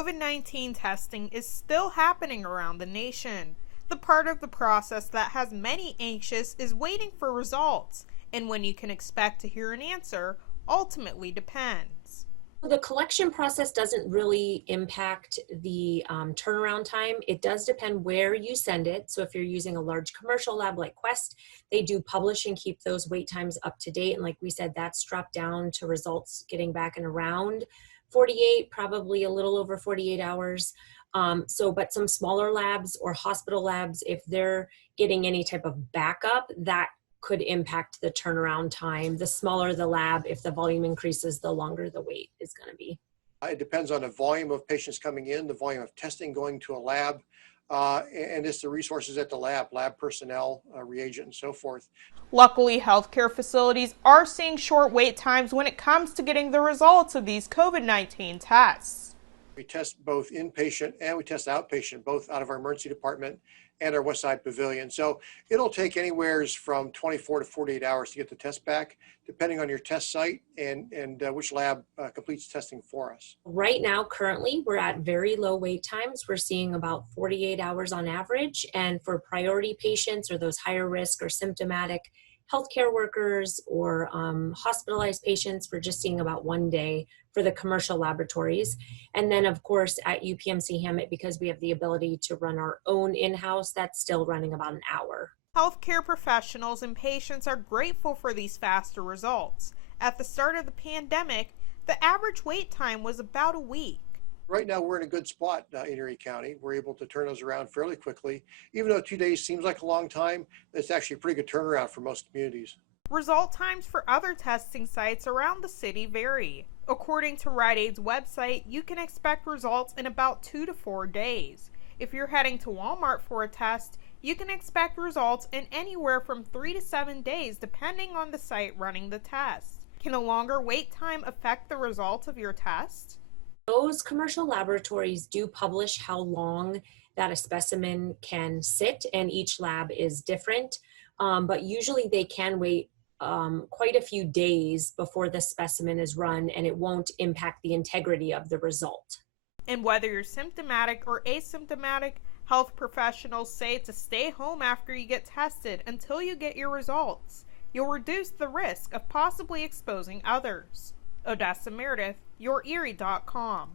COVID-19 testing is still happening around the nation. The part of the process that has many anxious is waiting for results, and when you can expect to hear an answer ultimately depends. The collection process doesn't really impact the turnaround time. It does depend where you send it. So if you're using a large commercial lab like Quest, they do publish and keep those wait times up to date. And like we said, that's dropped down to results getting back in around 48, probably a little over 48 hours. But some smaller labs or hospital labs, if they're getting any type of backup, that could impact the turnaround time. The smaller the lab, if the volume increases, the longer the wait is going to be. It depends on the volume of patients coming in, the volume of testing going to a lab, and it's the resources at the lab personnel, reagent, and so forth. Luckily, healthcare facilities are seeing short wait times when it comes to getting the results of these COVID-19 tests. We test both inpatient and we test outpatient, both out of our emergency department and our West Side Pavilion. So it'll take anywhere from 24 to 48 hours to get the test back, depending on your test site and which lab completes testing for us. Right now, currently, we're at very low wait times. We're seeing about 48 hours on average. And for priority patients or those higher risk or symptomatic healthcare workers or hospitalized patients, we're just seeing about 1 day for the commercial laboratories. And then of course at UPMC Hammett, because we have the ability to run our own in-house, that's still running about an hour. Healthcare professionals and patients are grateful for these faster results. At the start of the pandemic, the average wait time was about a week. Right now, we're in a good spot in Erie County. We're able to turn those around fairly quickly. Even though 2 days seems like a long time, it's actually a pretty good turnaround for most communities. Result times for other testing sites around the city vary. According to Rite Aid's website, you can expect results in about 2 to 4 days. If you're heading to Walmart for a test, you can expect results in anywhere from 3 to 7 days depending on the site running the test. Can a longer wait time affect the results of your test? Those commercial laboratories do publish how long that a specimen can sit, and each lab is different. But usually they can wait quite a few days before the specimen is run, and it won't impact the integrity of the result. And whether you're symptomatic or asymptomatic, health professionals say to stay home after you get tested until you get your results. You'll reduce the risk of possibly exposing others. Odessa Meredith, YourErie.com.